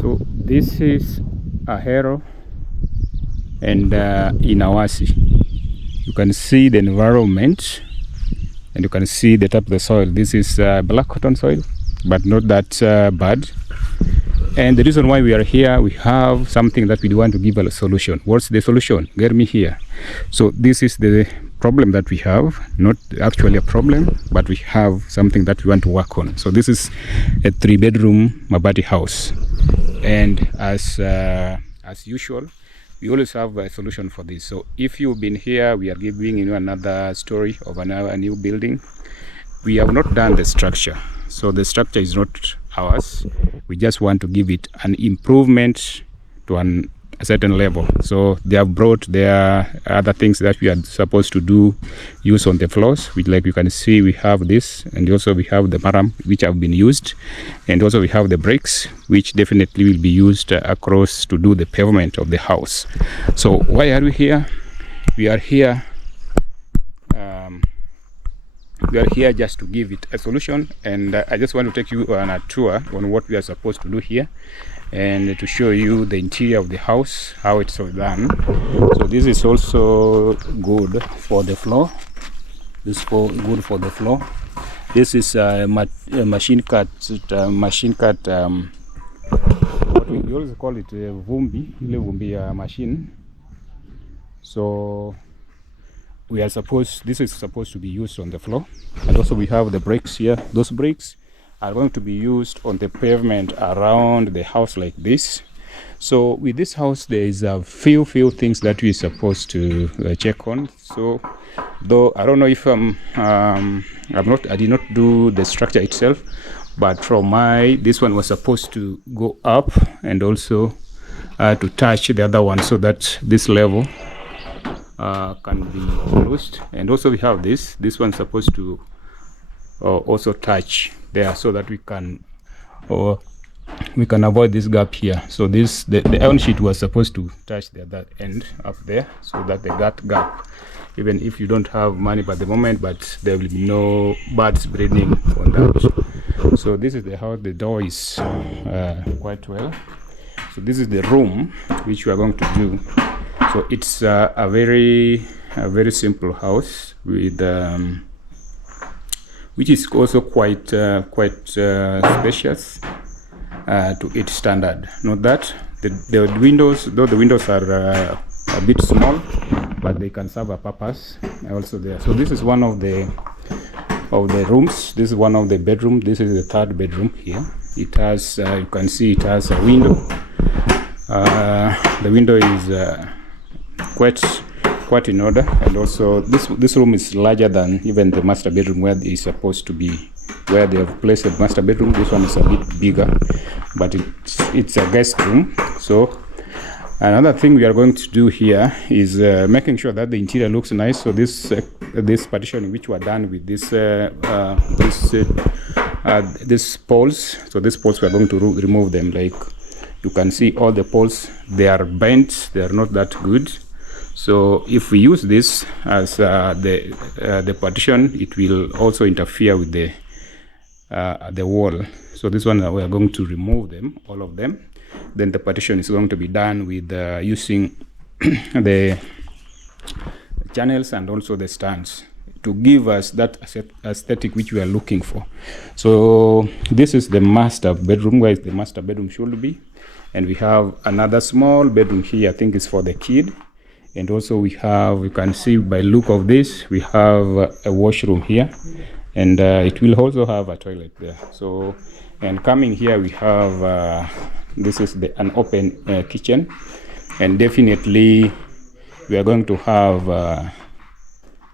So this is a hero and in Awasi you can see the environment and you can see the type of the soil. This is black cotton soil, but not that bad. And the reason why we are here, we have something that we want to give a solution. What's the solution? Get me here. So this is the problem that we have, not actually a problem, but we have something that we want to work on. So this is a 3-bedroom mabati house, and as usual, we always have a solution for this. So if you've been here, we are giving you another story of a new building. We have not done the structure, so the structure is not ours. We just want to give it an improvement to a certain level. So they have brought their other things that we are supposed to do use on the floors, which, like you can see, we have this, and also we have the maram which have been used, and also we have the bricks which definitely will be used across to do the pavement of the house. So why are we here? We are here just to give it a solution, and I just want to take you on a tour on what we are supposed to do here, and to show you the interior of the house, how it's all done. So this is also good for the floor. This is good for the floor. This is a machine cut. What we always call it vumbi machine. So this is supposed to be used on the floor, and also we have the bricks here. Those bricks are going to be used on the pavement around the house like this. So with this house, there is a few things that we're supposed to check on. So though I don't know if I did not do the structure itself, but from this one was supposed to go up and also to touch the other one, so that this level can be closed. And also we have this one's supposed to also touch there, so that we can avoid this gap here. So the iron sheet was supposed to touch the other end up there, so that that gap, even if you don't have money by the moment, but there will be no birds breeding on that. So this is the house. The door is quite well. So this is the room which we are going to do. So it's a very simple house with which is also quite spacious to its standard. Note that the windows, though the windows are a bit small, but they can serve a purpose also there. So this is one of the rooms. This is one of the bedroom. This is the third bedroom here. It has you can see it has a window. The window is quite in order, and also this room is larger than even the master bedroom where it is supposed to be, where they have placed the master bedroom. This one is a bit bigger, but it's a guest room. So another thing we are going to do here is making sure that the interior looks nice. So this partitioning which were done with these poles. So these poles we are going to remove them. Like you can see, all the poles, they are bent, they are not that good. So if we use this as the partition, it will also interfere with the wall. So this one we are going to remove them, all of them. Then the partition is going to be done with using the channels and also the stands to give us that aesthetic which we are looking for. So this is the master bedroom, where the master bedroom should be, and we have another small bedroom here. I think it's for the kid. And also we have, you can see by look of this, we have a washroom here, and it will also have a toilet there. So, and coming here we have this is an open kitchen, and definitely we are going to have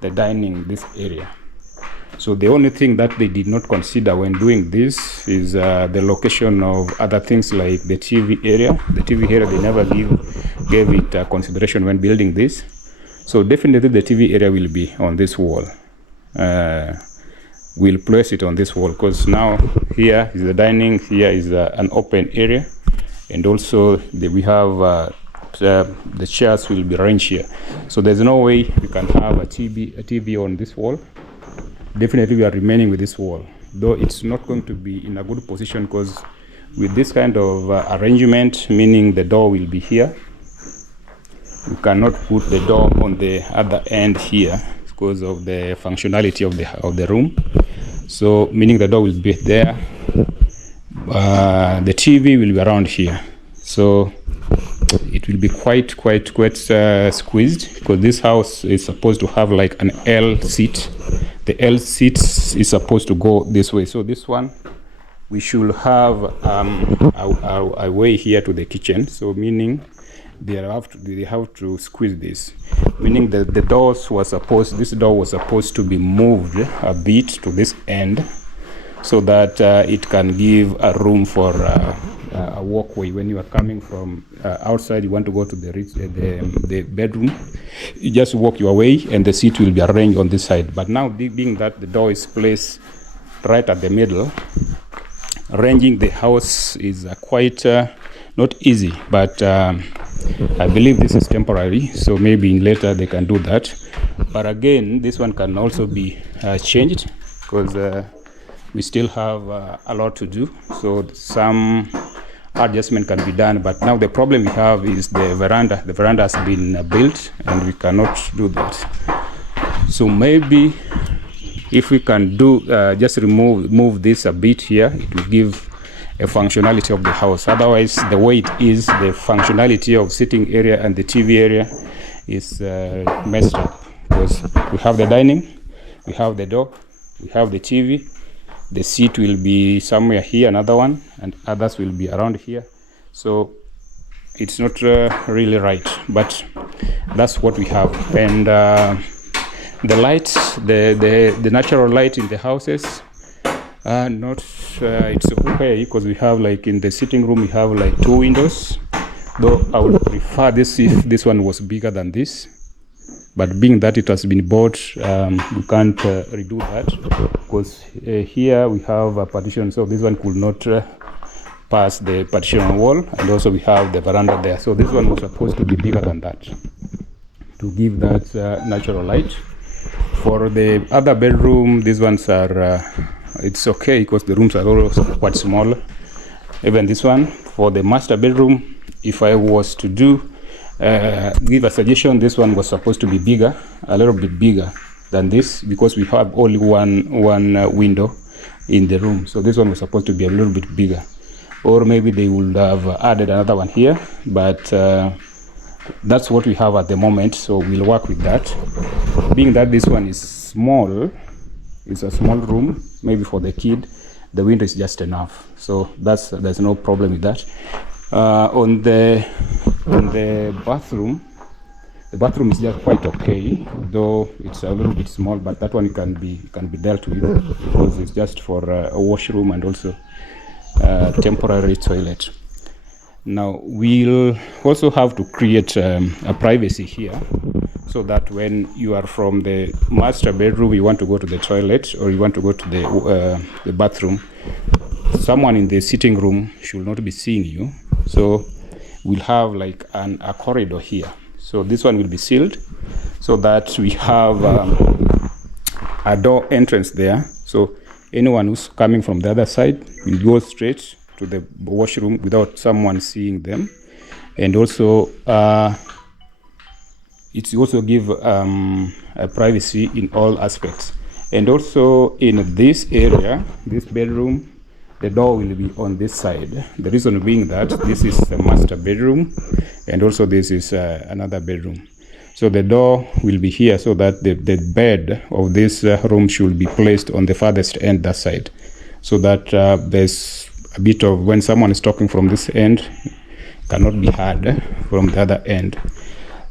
the dining this area. So the only thing that they did not consider when doing this is the location of other things like the TV area. The TV area, they never gave it consideration when building this. So definitely the TV area will be on this wall. We'll place it on this wall, because now here is the dining, here is an open area, and also we have the chairs will be arranged here. So there's no way we can have a TV on this wall. Definitely we are remaining with this wall, though it's not going to be in a good position, because with this kind of arrangement, meaning the door will be here. We cannot put the door on the other end here because of the functionality of the room. So meaning the door will be there. The TV will be around here. So it will be quite squeezed, because this house is supposed to have like an L seat. The L seat is supposed to go this way. So this one, we should have a way here to the kitchen. So meaning they have to squeeze this. Meaning that the doors were supposed, this door was supposed to be moved a bit to this end, so that it can give a room for a walkway. When you are coming from outside, you want to go to the bedroom, you just walk your way and the seat will be arranged on this side. But now, being that the door is placed right at the middle, arranging the house is quite not easy, but I believe this is temporary, so maybe later they can do that. But again, this one can also be changed, because we still have a lot to do, so some adjustment can be done. But now the problem we have is the veranda. The veranda has been built and we cannot do that. So maybe if we can do just move this a bit here, it will give a functionality of the house. Otherwise, the way it is, the functionality of sitting area and the TV area is messed up, because we have the dining, we have the door, we have the TV, the seat will be somewhere here, another one, and others will be around here. So it's not really right, but that's what we have. And the lights, the natural light in the houses, not it's okay, because we have, like in the sitting room, we have like 2 windows, though I would prefer this if this one was bigger than this. But being that it has been bought, we can't redo that, because here we have a partition, so this one could not pass the partition wall, and also we have the veranda there. So this one was supposed to be bigger than that, to give that natural light. For the other bedroom, these ones are, it's okay, because the rooms are also quite small. Even this one, for the master bedroom, if I was to give a suggestion, this one was supposed to be bigger, a little bit bigger than this, because we have only one window in the room. So this one was supposed to be a little bit bigger, or maybe they would have added another one here, but that's what we have at the moment, so we'll work with that. Being that this one is small, it's a small room, maybe for the kid, the window is just enough, so there's no problem with that. On the bathroom, the bathroom is just quite okay, though it's a little bit small, but that one can be dealt with, because it's just for a washroom and also temporary toilet. Now we'll also have to create a privacy here, so that when you are from the master bedroom, you want to go to the toilet or you want to go to the bathroom, someone in the sitting room should not be seeing you. So we'll have like a corridor here. So this one will be sealed, so that we have a door entrance there. So anyone who's coming from the other side will go straight to the washroom without someone seeing them. And also it's also give a privacy in all aspects. And also in this area, this bedroom, the door will be on this side. The reason being that this is the master bedroom, and also this is another bedroom. So the door will be here, so that the bed of this room should be placed on the farthest end, that side, so that there's a bit of, when someone is talking from this end, cannot be heard from the other end.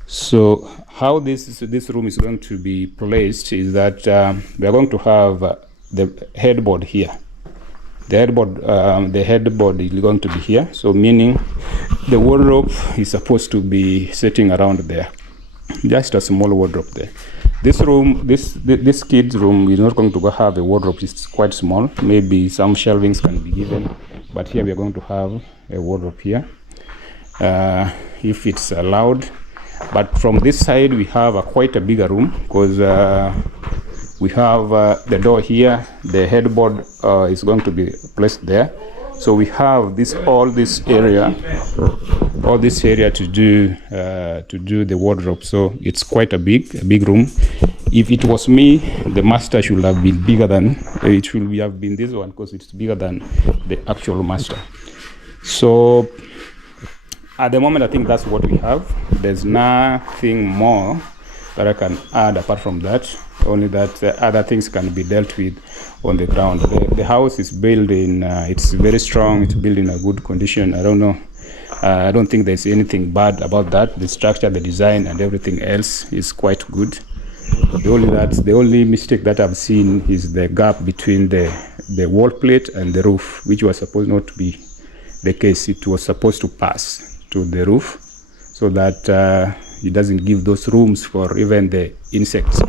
So how this room is going to be placed is that we are going to have the headboard here. The headboard is going to be here. So meaning the wardrobe is supposed to be sitting around there, just a small wardrobe there. This room, this kid's room is not going to have a wardrobe. It's quite small. Maybe some shelvings can be given, but here we are going to have a wardrobe here, if it's allowed. But from this side, we have quite a bigger room, because we have the door here. The headboard is going to be placed there. So we have all this area to do the wardrobe. So it's quite a big room. If it was me, the master should have been bigger than it should have been this one, because it's bigger than the actual master. So at the moment, I think that's what we have. There's nothing more that I can add apart from that. Only that other things can be dealt with on the ground. The house is built in, it's very strong, it's built in a good condition. I don't know. I don't think there's anything bad about that. The structure, the design, and everything else is quite good. The only mistake that I've seen is the gap between the wall plate and the roof, which was supposed not to be the case. It was supposed to pass to the roof so that it doesn't give those rooms for even the insects.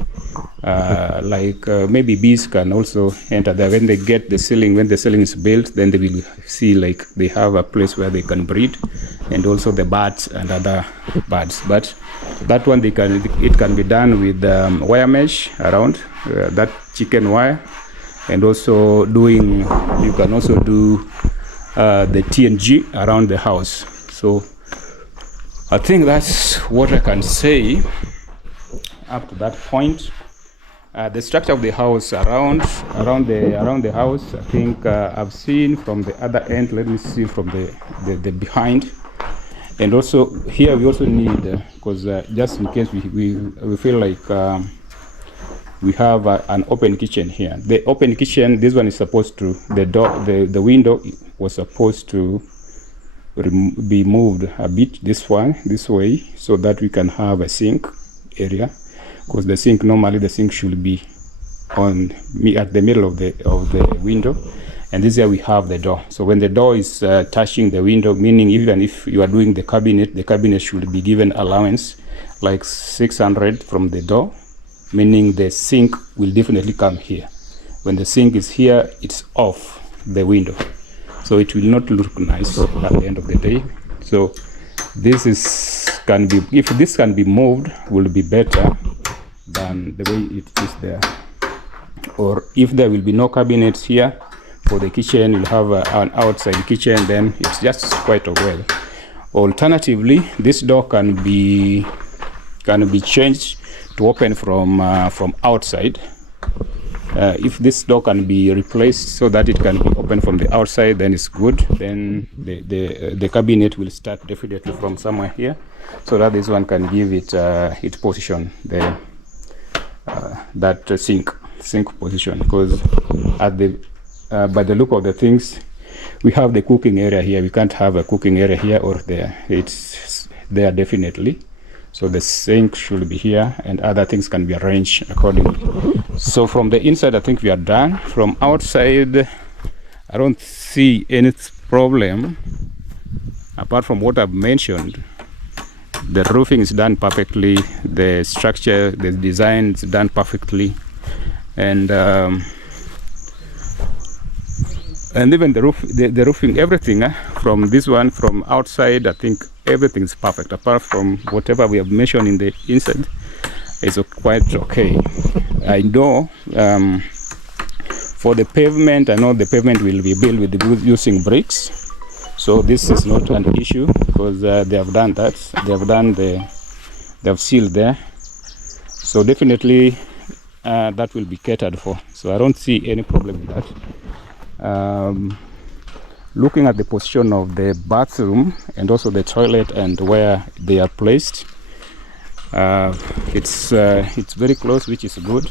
Maybe bees can also enter there. When they get the ceiling, when the ceiling is built, then they will see like they have a place where they can breed, and also the bats and other birds. But that one, it can be done with wire mesh around that chicken wire, and also you can also do the TNG around the house. So I think that's what I can say up to that point. The structure of the house around the house, I think I've seen from the other end. Let me see from the behind. And also here we also need, because just in case we feel like we have an open kitchen here. The open kitchen, this one is supposed to, the window was supposed to be moved a bit this way, so that we can have a sink area, because the sink should be at the middle of the window, and this is where we have the door. So when the door is touching the window, meaning even if you are doing the cabinet should be given allowance like 600 from the door, meaning the sink will definitely come here. When the sink is here, it's off the window, so it will not look nice at the end of the day. So if this can be moved, will be better than the way it is there. Or if there will be no cabinets here for the kitchen, you'll have an outside kitchen, then it's just quite well. Alternatively, this door can be changed to open from outside. If this door can be replaced so that it can be open from the outside, then it's good. Then the cabinet will start definitely from somewhere here, so that this one can give it its position, that sink position. Because by the look of the things, we have the cooking area here. We can't have a cooking area here or there. It's there definitely. So the sink should be here, and other things can be arranged accordingly. So from the inside, I think we are done. From outside, I don't see any problem apart from what I've mentioned. The roofing is done perfectly. The structure, the design is done perfectly, and even the roofing, everything from this one, from outside, I think everything is perfect apart from whatever we have mentioned in the inside. It's quite okay. I know for the pavement, I know the pavement will be built with using bricks, so this is not an issue, because they have done that. They have sealed there, so definitely that will be catered for. So I don't see any problem with that. Looking at the position of the bathroom and also the toilet and where they are placed, it's very close, which is good.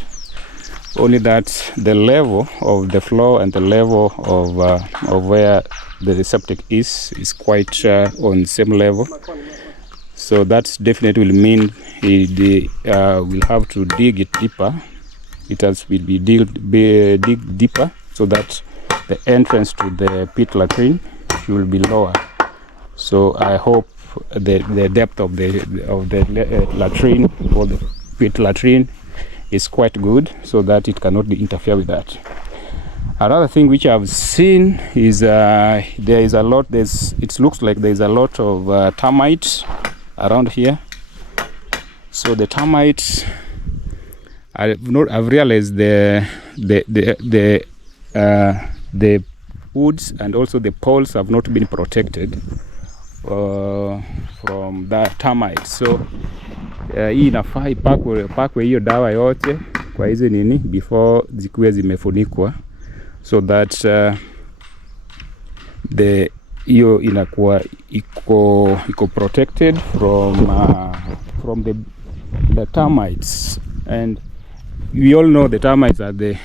Only that the level of the floor and the level of where the septic is quite on the same level. So that definitely will mean we'll have to dig it deeper. Will be dig deeper, so that the entrance to the pit latrine will be lower. So I hope the depth of the latrine, or the pit latrine, is quite good, so that it cannot interfere with that. Another thing which I've seen is there is a lot. It looks like there is a lot of termites around here. So the termites, I've realized the woods and also the poles have not been protected from the termites. So hii inafaa ipakwe hiyo dawa yote kwa hizi nini before zikuwe zimefunikwa, so that hiyo inakuwa iko protected from the termites. And we all know the termites are the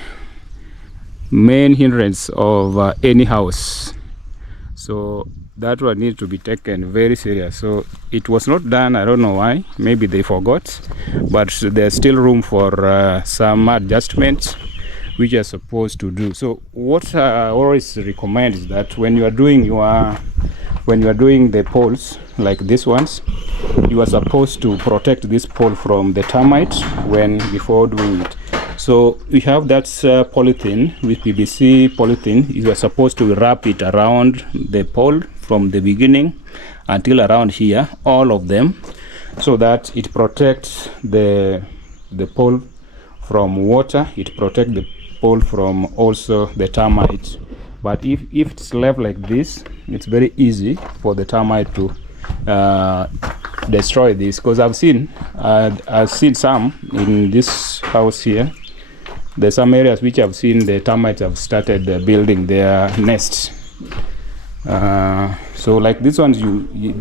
main hindrance of any house, so that one needs to be taken very serious. So it was not done, I don't know why, maybe they forgot, but there's still room for some adjustments which are supposed to do. So what I always recommend is that when you are doing the poles like these ones, you are supposed to protect this pole from the termites before doing it. So we have that polythene with PVC polythene. You are supposed to wrap it around the pole from the beginning until around here, all of them, so that it protects the pole from water, it protects the pole from also the termites. But if it's left like this, it's very easy for the termite to destroy this, because I've seen some in this house here. There's some areas which I've seen the termites have started building their nests. So like these ones,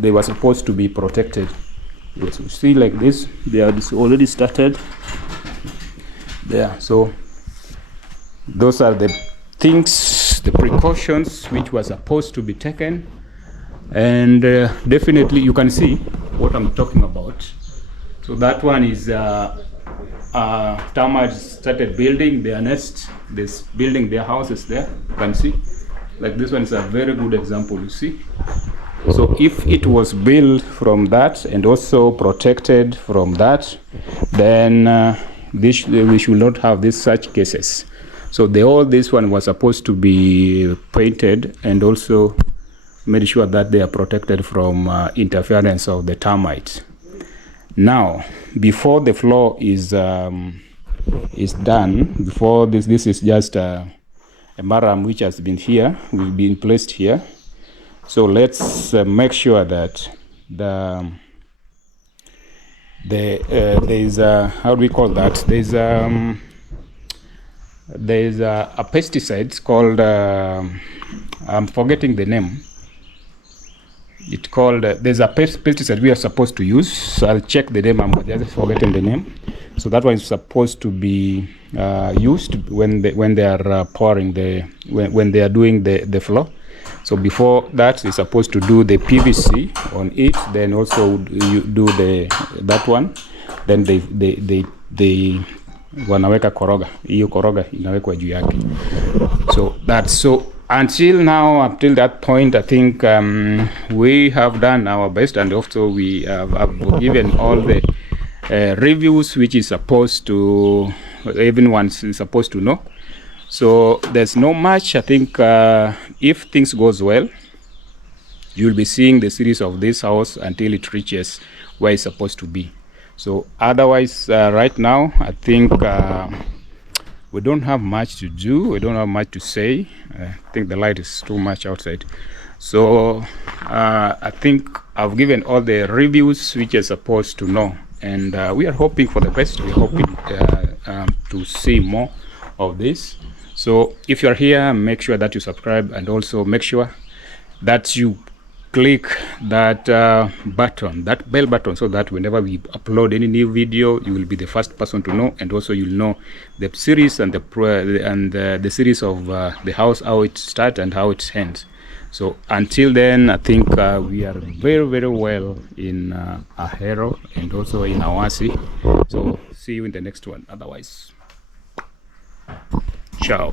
they were supposed to be protected. Yes, you see like this, they are already started there. So those are the things, the precautions which were supposed to be taken. And definitely you can see what I'm talking about. So that one is termites started building their nests, building their houses there. You can see, like this one is a very good example, you see. So if it was built from that and also protected from that, then we should not have such cases. So all this one was supposed to be painted and also made sure that they are protected from interference of the termites. Now, before the floor is done, before this is just a maram which has been here, will be placed here. So let's make sure that there is how do we call that? There is a pesticide called I'm forgetting the name. It's called there's a pesticide we are supposed to use. So I'll check the name. I'm just forgetting the name. So that one is supposed to be used when they are pouring when they are doing the floor. So before that, they're supposed to do the PVC on it. Then also you do that one. Then they wanaweka koroga. Hiyo koroga inawekwa juu yake. So that's so. Until now, up till that point, I think we have done our best, and also we have given all the reviews which is supposed to, everyone is supposed to know. So there's no much. I think if things goes well, you'll be seeing the series of this house until it reaches where it's supposed to be. So otherwise, right now, I think we don't have much to do. We don't have much to say. I think the light is too much outside. So I think I've given all the reviews which you're supposed to know. And we are hoping for the best. We're hoping to see more of this. So if you're here, make sure that you subscribe, and also make sure that you click that button, that bell button, so that whenever we upload any new video, you will be the first person to know, and also you'll know the series and the series of the house, how it starts and how it ends. So until then, I think we are very, very well in Ahero and also in Awasi. So see you in the next one. Otherwise, ciao.